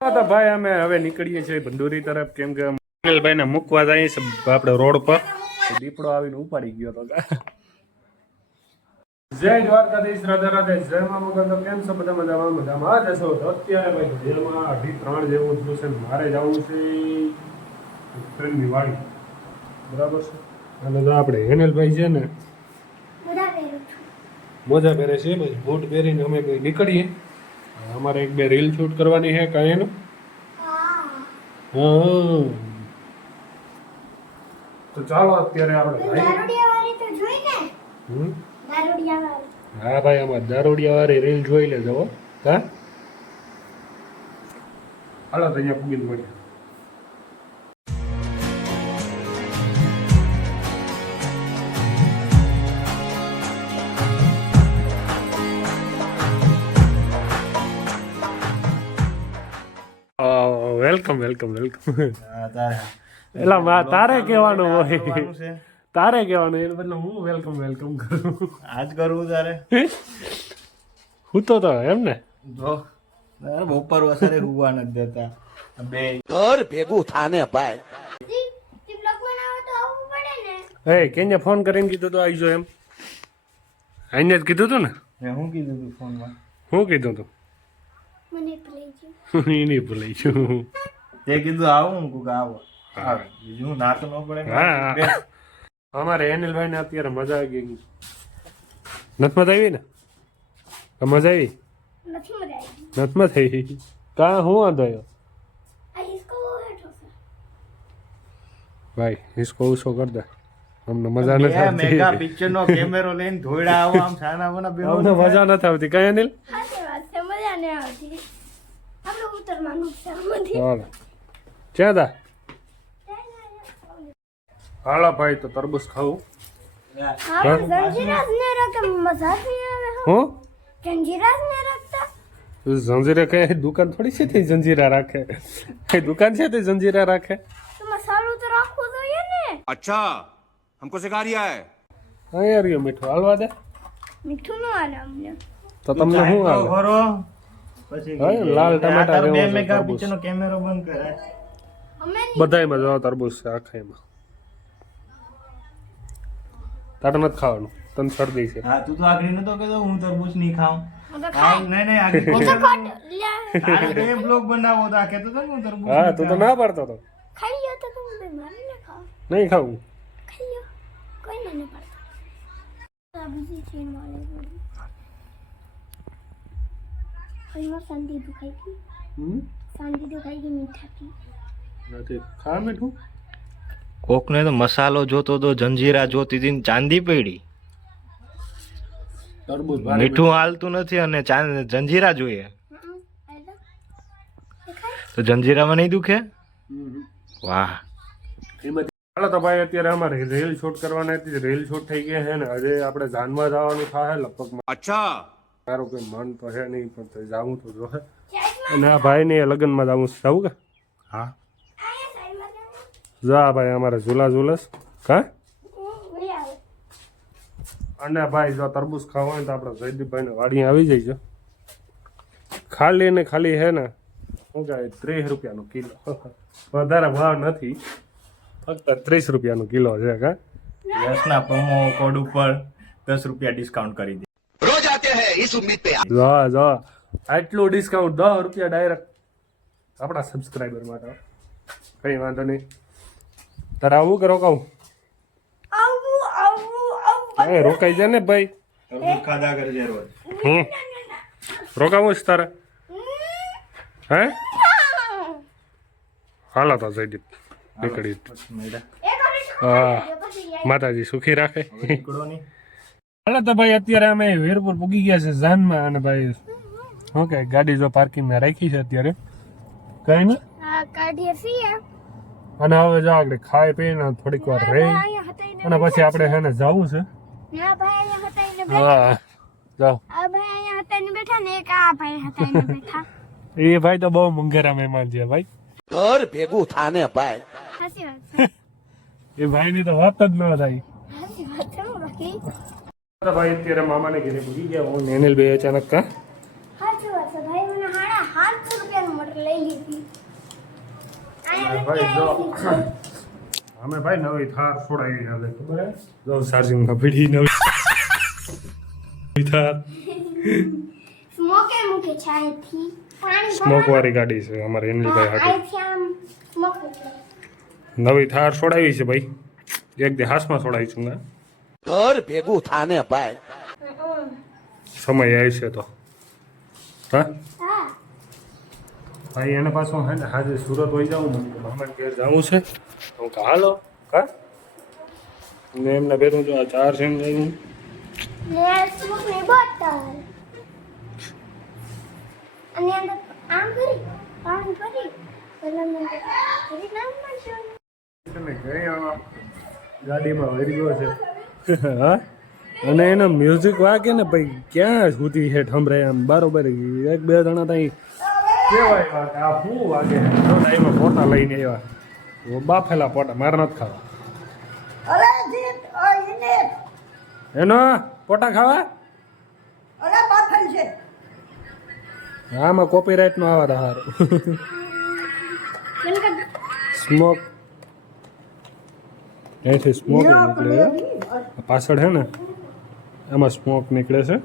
તો ભાઈ અમે હવે નીકળીએ છીએ ભંડોરી તરફ, કેમ કે અનિલભાઈ ને મૂકવા જઈએ છીએ આપણે રોડ પર. દીપડો આવીને ઉપાડી ગયો તો. જય દ્વારકાધીશ, રાધે રાધે, જય મા મોગલ. તો કેમ છો બધા? મજામાં મજામાં જશો. અત્યારે ભાઈ ઘડિયાળમાં 2:30 જેવું થયું છે. મારે જવું છે ટ્રેનની વાડી, બરાબર છે. અને તો આપણે હેનલભાઈ છે ને મોજા પહેરે છે, ભાઈ બૂટ પહેરીને અમે ભાઈ નીકળીએ. અમારે એક બે રીલ શૂટ કરવાની છે કાંઈ એનું. હા તો ચાલો અત્યારે આપણે હા ભાઈ આમાં દારૂડિયા વાળી રીલ જોઈ લેજો. હા હાલો તો અહીંયા પૂગી પડે. Welcome welcome welcome. એલા તારે કહેવાનું હોય, તારે કહેવાનું એને બદલે હું વેલકમ વેલકમ કરું. આજ કરવું તારે હું તો એમ ને જો બપોર વસારે હુવા નથી દેતા બે ઘર ભેગું થાને ભાઈ. હે કેને ફોન કરીને કીધું તો આવજો એમ? આઈને જ કીધું તું ને? મેં શું કીધું તું ફોનમાં? શું કીધું તું? એને ભૂલાઈ છું. તે કીધું આવું હું કુક આવો બીજું ના તો ન પડે. હા અમારે અનિલભાઈ ને અત્યારે મજા આવી ગઈ. નથી મજા આવી ને? મજા આવી નથી મજા આવી? કા હું વાંધો આવ્યો ભાઈ? હિસકો ઉસો કર દે, અમને મજા નથી આવતી. મેગા પિક્ચર નો કેમેરો લઈને ધોઈડા આવો આમ છાના બના બે અમને મજા નથી આવતી. કઈ અનિલ ક્યાં દા? હાલો ભાઈ તો તરબૂચ ખાવું. હું જંજીરા કઈ દુકાન થોડી છે તે જંજીરા રાખે? કઈ દુકાન છે તે જંજીરા રાખે? अच्छा हमको सिखा रिया है. હા યાર યો મીઠું હાલવા દે. મીઠું નો આલે અમને તો તમને શું હાલે? ખરો પછી લાલ ટમાટા બે મેગા પિક્ચર નો કેમેરો બંધ કરે. બધાયમાં જવા તરબૂચ છે આખામાં. તારે નથી ખાવાનું, તને શરદી છે. હા તું તો આગળ નતો કહેતો હું તરબૂચ નહીં ખાઉં. નહીં નહીં આગળ બે બ્લોગ બનાવો તો આ કહેતો તો હું તરબૂચ. હા તું તો ના પાડતો તો. ખાઈ લ્યો તો તમે બે મારી ના ખાઓ. નહીં ખાવું. ખાઈ લ્યો કોઈ ના પાડતા. બીજી છે મારે ખાઈમાં શાંતિ દુખાઈ ગઈ. શાંતિ દુખાઈ ગઈ મીઠાથી નથી ખા મીઠું. કોકને તો મસાલો જોતો તો જંજીરા જોતી હતી ચાંદી પડી. તરબૂચ મીઠું હાલતું નથી અને જંજીરા જોઈએ તો જંજીરામાં નહીં દુખે? વાહ. હાલો તો ભાઈ અત્યારે અમારે રીલ શૂટ કરવાની હતી. રીલ શૂટ થઈ ગઈ છે ને હજે આપણે જાનમાં જવાનું થાય લગભગ. अच्छा તારું કોઈ મન તો છે નહીં પણ જવું તો જોશે. અને આ ભાઈ ને લગ્નમાં જવું છે. જવું કે? હા જા ભાઈ અમારે ઝૂલા ઝૂલસ કા. અને ભાઈ જો તરબૂચ ખાવા હોય તો આપણે જયદીપભાઈ ને વાડી આવી જઈજો. ખાલી ને ખાલી હે ને શું કહેવાય 30 રૂપિયાનો કિલો. વધારે ભાવ નથી, ફક્ત 30 રૂપિયાનો કિલો છે. કા યશના પ્રોમો કોડ ઉપર 10 રૂપિયા ડિસ્કાઉન્ટ કરી દે. रोज आते हैं इस उम्मीद पे. જો જો આટલું ડિસ્કાઉન્ટ 10 રૂપિયા ડાયરેક્ટ આપણા સબસ્ક્રાઈબર માટે. કઈ વાંધો નહીં. તારે આવું કે રોકાવું? રોકાઈ જાય ને ભાઈ. તરબૂચ ખાધા કરજે રોજ. રોકાવું છે તારે? હે હાલો તો જયદીપ નીકળી. હા માતાજી સુખી રાખે. હાલો તો ભાઈ અત્યારે અમે વીરપુર પૂગી ગયા છે જાનમાં. અને ભાઈ શું કે ગાડી જો પાર્કિંગમાં રાખી છે અત્યારે. કઈ ને અને હવે જો આગળ ખાઈ પીને થોડીક વાર રહી અને પછી આપણે હે ને જવું છે. હા જાઓ. એ ભાઈ તો બહુ મુંગેરા મહેમાન છે ભાઈ. ઘર ભેગું થાને ભાઈ. એ ભાઈ ની તો વાત જ ન થાય. ભાઈ અત્યારે મામાને ઘરે પૂરી ગયા. હું અનિલભાઈ અચાનક કા સાચું વાત છે ભાઈ, મને 750 રૂપિયાનું મટર લઈ લીધી. ભાઈ જો અમે ભાઈ નવી થાર છોડાવી હવે ખબર હે જો ચાર્જિંગ કપડી નવી થાર સ્મોકે મૂકે છે અહીંથી પાણી સ્મોક વાળી ગાડી છે અમારે અનિલભાઈ હાટુ અહીંથી આમ સ્મોક એટલે નવી થાર છોડાવી છે ભાઈ એક દે હાસમાં છોડાવી છું મેં ઘર ભેગું થાને ભાઈ સમય આવી છે તો હા હા ભાઈ એને પાછું હે ને આજે સુરત વહી જાઉં ને મહેમાન ઘેર જવું છે હું કહું હાલો હા ને એમને ભેરું જો આ ચાર છે લે સ્મોકની બોટલ અને અંદર આમ કરી પાણી કરી પેલા મેં કરી નામ મળશે તમે ગયા ગાડીમાં વળી ગયો છે હા અને એનો મ્યુઝિક વાગે ને ભાઈ ક્યાં સુધી છે ઠમરાય આમ બરોબર એક બે જણા ત્યાં કેવાય વાગે આ શું વાગે એમાં પોતા લઈને આવ્યા બાફેલા પોતા મારે નથી ખાવા એનો પોટા ખાવા આમાં કોપીરાઇટ નો આવા હારું સ્મોક અહીંથી સ્મોક નીકળે પાછળ હે ને એમાં સ્મોક નીકળે છે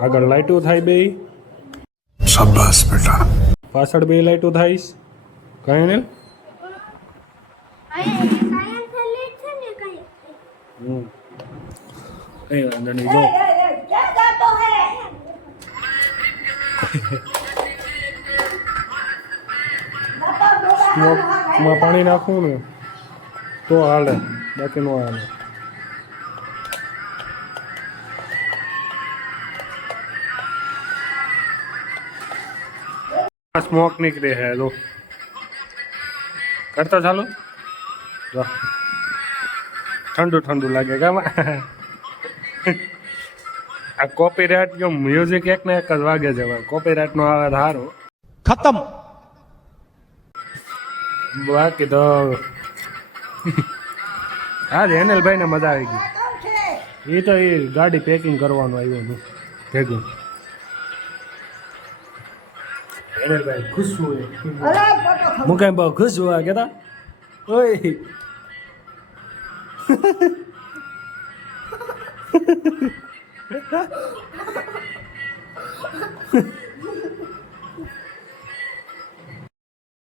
આગળ લાઈટો થાય બે શાબાશ બેટા પાછળ બે લાઈટો થાય કઈ ને કાયમ થેલી છે ને કઈ કઈ વાંધો નહીં જો સ્મોકમાં પાણી નાખવું ને તો હાલે બાકી નો હાલે સ્મોક નીકળે હે જો કરતો ચાલો જો ઠંડુ ઠંડુ લાગે ગામાં આ કોપીરાઇટ જો મ્યુઝિક એક ને એક જ વાગે છે કોપીરાઇટ નો આવે સારો खत्म બાકી તો હા એનએલભાઈ ને મજા આવી ગઈ એ તો એ ગાડી પેકિંગ કરવાનું આવ્યું હતું ભેગું એનએલભાઈ ખુશ હોય હું કઈ બહુ ખુશ હોય કેતા ઓય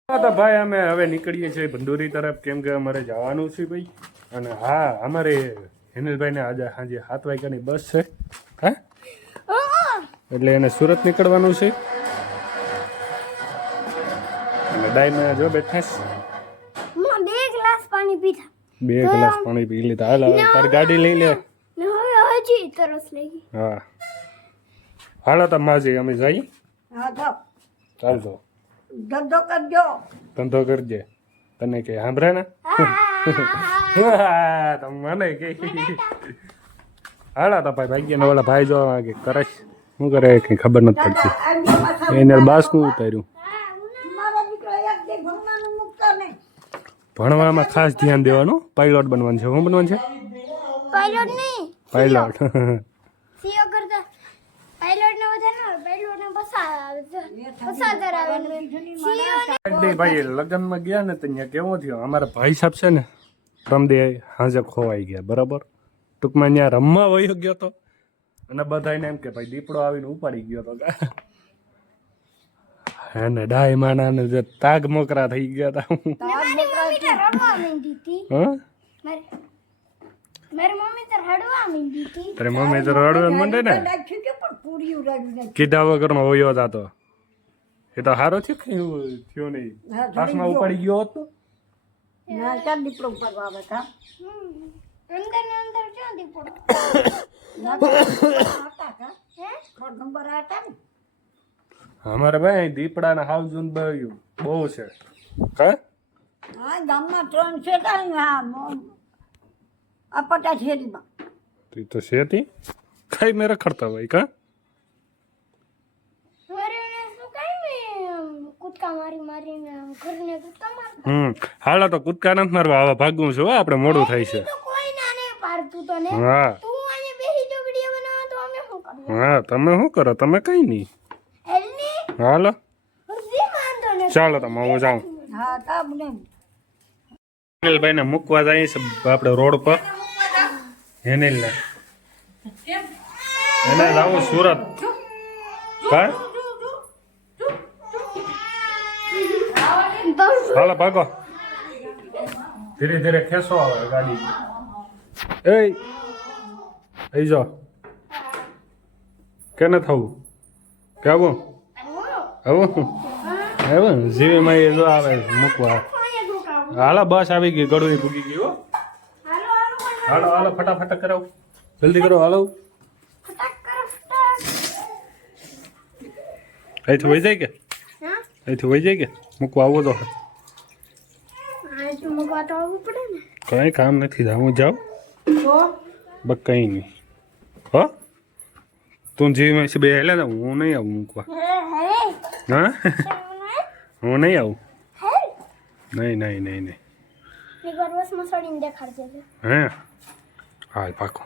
તો ભાઈ અમે હવે નીકળીએ છીએ ભંડોરી તરફ કેમ કે અમારે જવાનું છે ભાઈ અને હા અમારે હેનિલભાઈને આજે સાંજે 7 વાગ્યાની બસ છે હા એટલે એને સુરત નીકળવાનું છે અને ડાઈમાં જો બેઠા છે હું 2 ગ્લાસ પાણી પીધા 2 ગ્લાસ પાણી પી લીધા હાલ હવે તારી ગાડી લઈ લે ને હવે હજી તરસ લાગી હા હાલો તો માજી અમે જઈએ હા તો ચાલજો ધંધો કરજો ધંધો કરજે તને કે સાંભળે ને તમે મને કે હાલા તો ભાઈ ભાગ્યના વાળા ભાઈ જો કે કરે છે શું કરે કઈ ખબર નથી પડતી એને બાસકું ઉતાર્યું મારો દીકરો એક દી ભણવાનું મૂકતો નહીં ભણવામાં ખાસ ધ્યાન દેવાનું પાયલોટ બનવાનું છે શું બનવાનું છે પાયલોટ નહીં પાયલોટ સીઓ કરતા પાયલોટ ને વધારે પાયલોટ ને પસા કરાવે સીઓ ભાઈ લગ્નમાં ગયા ને તો અહીંયા કેવો થયો અમારા ભાઈ સાહેબ છે ને રમદે હાજે ખોવાઈ ગયા બરાબર ટૂંકમાં ત્યાં રમવા વયો ગયો હતો અને બધાને એમ કે ભાઈ દીપડો આવીને ઉપાડી ગયો હતો હે ને ડાય માના ને જે તાગ મોકરા થઈ ગયા હતા મારી મમ્મી તો રડવા માંડી હતી હા મારી મમ્મી તો રડવા માંડી હતી તારી મમ્મી તો રડવા માંડે ને નાખ્યું કે પણ પૂરી ઉડાવી કીધા વગરનો વયો જતો એ તો સારો થયો કે એવું થયો નહીં પાસમાં ઉપાડી ગયો હતો ના ચાર દીપડો ઉપર આવે કા અંદર ને અંદર ક્યાં દીપડો હતા કા હે થોડ નંબર હતા ને અમારે ભાઈ દીપડાના હાઉઝ બહુ છે હા હા ગામમાં 3 છે કાંઈ હા આ પટા શેરીમાં તું તો શેતી કઈ મેં રખડતા હોય કા મારીને શું કાઈ કૂદકા મારીને ઘરને કૂદકા માર હાલો તો કૂદકા નથી મારવા આવા ભાગવું છે હો આપણે મોડું થાય છે તો કોઈ ના નહીં પાડતું તને હા તું અહીંયા બેહી જો વિડિયો બનાવો તો અમે શું કરીએ હા તમે શું કરો તમે કઈ નહીં હેલની હાલો હજી વાંધો ને ચાલો તમે હું જાઉં હા તમને હેનલભાઈ ને મૂકવા જાય છે આપણે રોડ પર હેનલ ને એને જાવું સુરત હા હાલો ભાગો ધીરે ધીરે ખેંચો આવે ગાડી એ જો કે ન થવું કે આવું આવું જીવીમાં એ જો આવે મૂકવા હાલો બસ આવી ગઈ ગળવી ભૂગી ગઈ હો હાલો હાલો ફટાફટ કરાવો જલ્દી કરો હાલો અહીંથી વહી જાય કે અહીંથી વહી જાય કે મૂકવા આવો તો કઈ કામ નથી હું જાઉં બસ કઈ નહીં હો તું જીવીમાં છે બે હેલા જાઉં હું નહીં આવું મૂકવા હા હું નહીં આવું નહીં નહીં નહીં નહીં એક વાર બસ મસાડીને દેખાડજે હે હાલ પાકો